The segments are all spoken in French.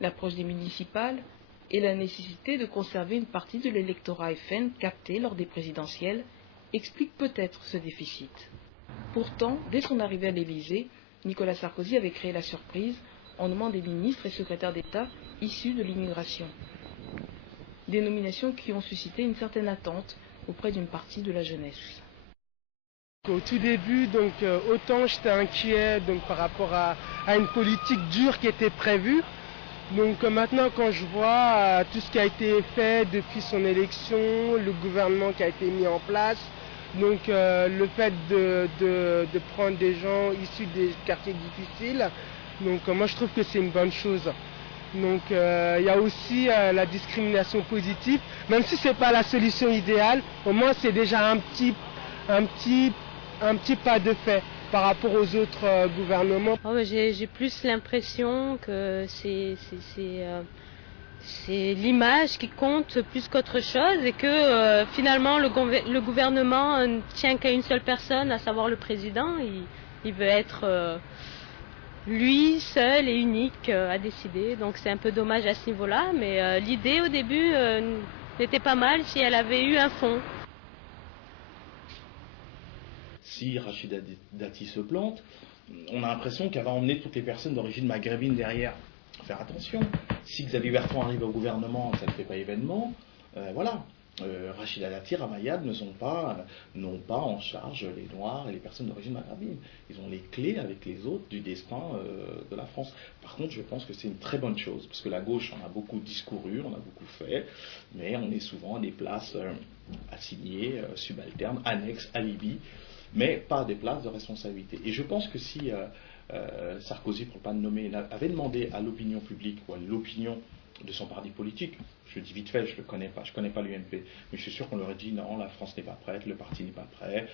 l'approche des municipales et la nécessité de conserver une partie de l'électorat FN capté lors des présidentielles expliquent peut-être ce déficit. Pourtant, dès son arrivée à l'Élysée, Nicolas Sarkozy avait créé la surprise en nommant des ministres et secrétaires d'État issus de l'immigration. Des nominations qui ont suscité une certaine attente auprès d'une partie de la jeunesse. Au tout début, autant j'étais inquiet par rapport à une politique dure qui était prévue. Maintenant, quand je vois tout ce qui a été fait depuis son élection, le gouvernement qui a été mis en place, le fait de prendre des gens issus des quartiers difficiles, moi je trouve que c'est une bonne chose. Il y a aussi la discrimination positive, même si ce n'est pas la solution idéale, au moins c'est déjà un petit pas de fait par rapport aux autres gouvernements. J'ai plus l'impression que c'est l'image qui compte plus qu'autre chose et que finalement le gouvernement ne tient qu'à une seule personne, à savoir le président. Il veut être lui seul et unique à décider, donc c'est un peu dommage à ce niveau-là, mais l'idée au début n'était pas mal si elle avait eu un fond. Si Rachida Dati se plante, on a l'impression qu'elle va emmener toutes les personnes d'origine maghrébine derrière. Faire attention, si Xavier Bertrand arrive au gouvernement, ça ne fait pas événement, voilà. Rachida Dati, Ramayad n'ont pas en charge les Noirs et les personnes d'origine maghrébine. Ils ont les clés avec les autres du destin de la France. Par contre, je pense que c'est une très bonne chose, parce que la gauche en a beaucoup discouru, on a beaucoup fait, mais on est souvent à des places assignées, subalternes, annexes, alibi, mais pas à des places de responsabilité. Et je pense que si Sarkozy, pour ne pas le nommer, avait demandé à l'opinion publique ou à l'opinion de son parti politique, je dis vite fait, je ne connais pas l'UMP, mais je suis sûr qu'on leur aurait dit non, la France n'est pas prête, le parti n'est pas prêt,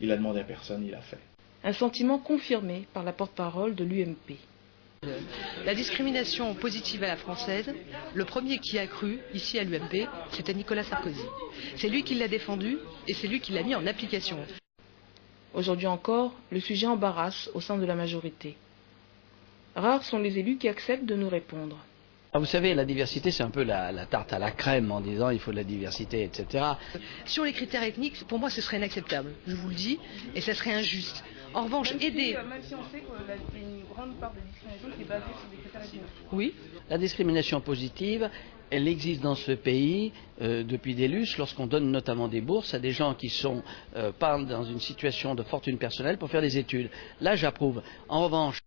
il a demandé à personne, il a fait. Un sentiment confirmé par la porte-parole de l'UMP. La discrimination positive à la française, le premier qui a cru ici à l'UMP, c'était Nicolas Sarkozy. C'est lui qui l'a défendu et c'est lui qui l'a mis en application. Aujourd'hui encore, le sujet embarrasse au sein de la majorité. Rares sont les élus qui acceptent de nous répondre. Vous savez, la diversité, c'est un peu la tarte à la crème en disant il faut de la diversité, etc. Sur les critères ethniques, pour moi, ce serait inacceptable, je vous le dis, et ça serait injuste. En revanche, aider... Même si on sait qu'il y a une grande part de discrimination qui est basée sur des critères ethniques. Oui. La discrimination positive, elle existe dans ce pays depuis des lustres, lorsqu'on donne notamment des bourses à des gens qui sont pas dans une situation de fortune personnelle pour faire des études. Là, j'approuve. En revanche,